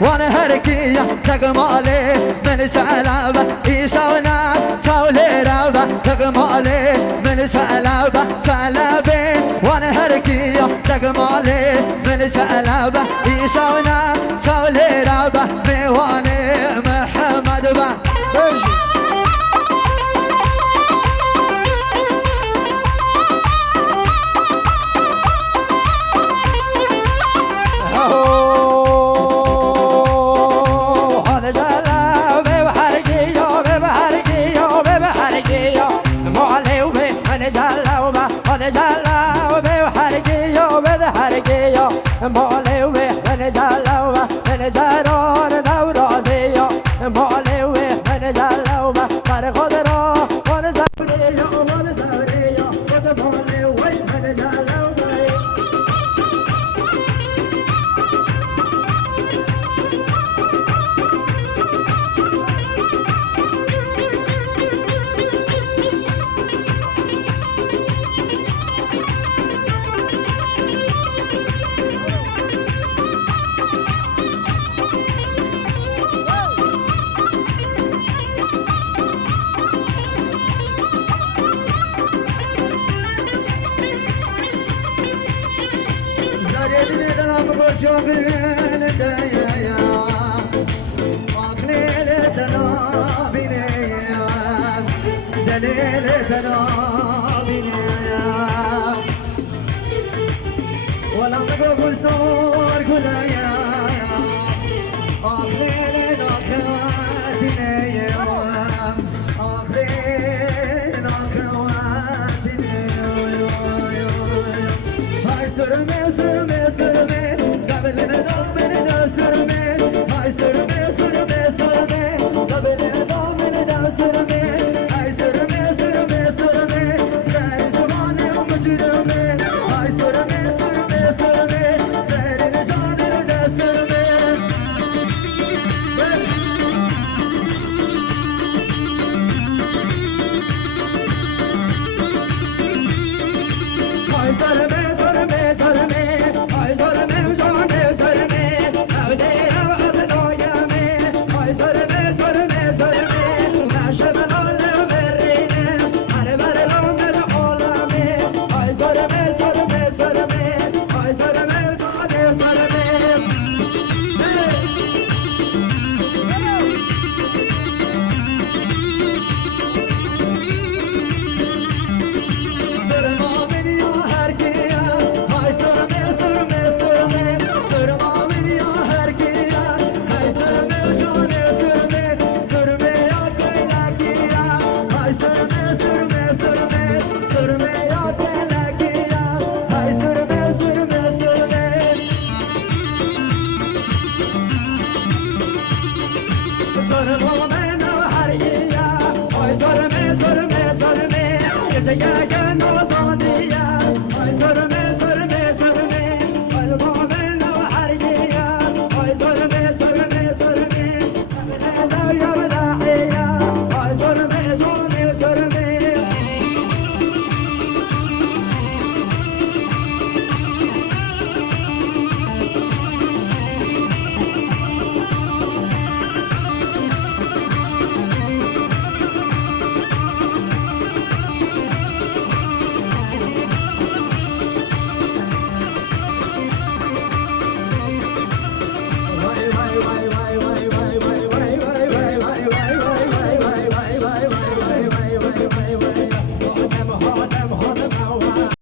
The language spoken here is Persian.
وانا هركية تقمالي من سلابة يسونا سولي رابة تقمالي من سلابة سلابي وانا هركية تقمالي من سلابة يسونا سولي رابة بيواني محمد با مالي وين جلوه من جرون نورازيو مالي وين جلوه فرق قدره وانا زوريو وانا زوريو مالي وين جلوه ولا تقول صور كلها أخلين أخواتنا يا أخلين أخواتنا هاي سرمي سرمي سرمي قبلنا ضامن سرمي هاي سرمي سرمي سرمي قبلنا ضامن سرمي هاي سرمي سرمي سرمي غير زماني ومجرمي هاي سرمي سرمي سرمي زين نجان دا سرمي هاي سرمي سرمي سرمي هاي سرمي وجاني سرمي أودينا وأسدو يامي هاي سرمي سرمي سرمي ما شبه الله مرينا أنا برلو من عالمي هاي سرمي سرمي سرمي هاي سرمي وجاني سرمي Gece gel gel nazani